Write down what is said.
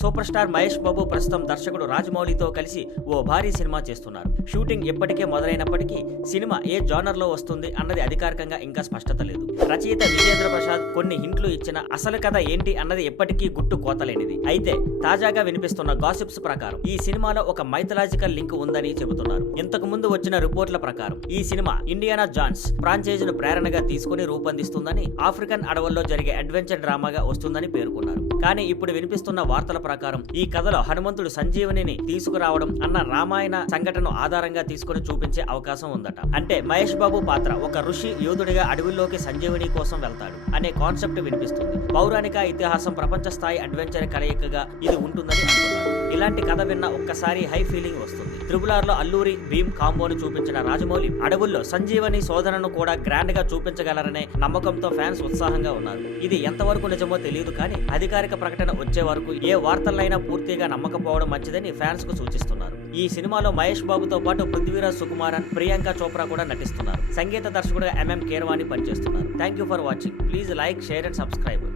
Super star Mahesh Babu ప్రస్తుతం దర్శకుడు రాజమౌళితో కలిసి ఓ భారీ సినిమా చేస్తున్నారు. షూటింగ్ ఇప్పటికే మొదలైనప్పటికీ సినిమా ఏ జానర్ లో వస్తుంది అన్నది అధికారికంగా ఇంకా స్పష్టత లేదు. రచయిత విజేంద్ర ప్రసాద్ కొన్ని హింట్లు ఇచ్చిన అసలు కథ ఏంటి అన్నది ఎప్పటికీ గుట్టు కోతలేనిది. అయితే తాజాగా వినిపిస్తున్న గాసిప్స్ ప్రకారం ఈ సినిమాలో ఒక మైథలాజికల్ లింక్ ఉందని చెబుతున్నారు. ఇంతకు ముందు వచ్చిన రిపోర్ట్ల ప్రకారం ఈ సినిమా ఇండియానా జాన్స్ ఫ్రాంచైజీని ప్రేరణగా తీసుకుని రూపొందిస్తుందని, ఆఫ్రికన్ అడవుల్లో జరిగే అడ్వెంచర్ డ్రామాగా వస్తుందని పేర్కొన్నారు. కానీ ఇప్పుడు వినిపిస్తున్న వార్తల ప్రకారం ఈ కథలో హనుమంతుడు సంజీవనిని తీసుకురావడం అన్న రామాయణ సంఘటన ఆధారంగా తీసుకుని చూపించే అవకాశం ఉందట. అంటే మహేష్ బాబు పాత్ర ఒక ఋషి యోధుడిగా అడవుల్లోకి సంజీవని కోసం వెళ్తాడు అనే కాన్సెప్ట్ వినిపిస్తుంది. పౌరాణిక ఇతిహాసం ప్రపంచ స్థాయి అడ్వెంచర్ కలయికగా ఇది ఉంటుందని అంటున్నారు. ఇలాంటి కథ విన్న ఒక్కసారి హై ఫీలింగ్ వస్తుంది. త్రిబుల్-ఆర్ లో అల్లూరి భీమ్ కాంబోను చూపించిన రాజమౌళి అడవుల్లో సంజీవని శోధనను కూడా గ్రాండ్ గా చూపించగలరనే నమ్మకంతో ఫ్యాన్స్ ఉత్సాహంగా ఉన్నారు. ఇది ఎంతవరకు నిజమో తెలియదు కానీ అధికారిక ప్రకటన వచ్చే వరకు ఏ వార్తలైనా పూర్తిగా నమ్మకపోవడం మంచిదని ఫ్యాన్స్ కు సూచిస్తున్నారు. ఈ సినిమాలో మహేష్ బాబుతో పాటు పృథ్వీరాజ్ సుకుమారన్, ప్రియాంక చోప్రా కూడా నటిస్తున్నారు. సంగీత దర్శకుడుగా ఎంఎం కీరవాణి పనిచేస్తున్నారు. Thank you for watching. Please like, share and subscribe.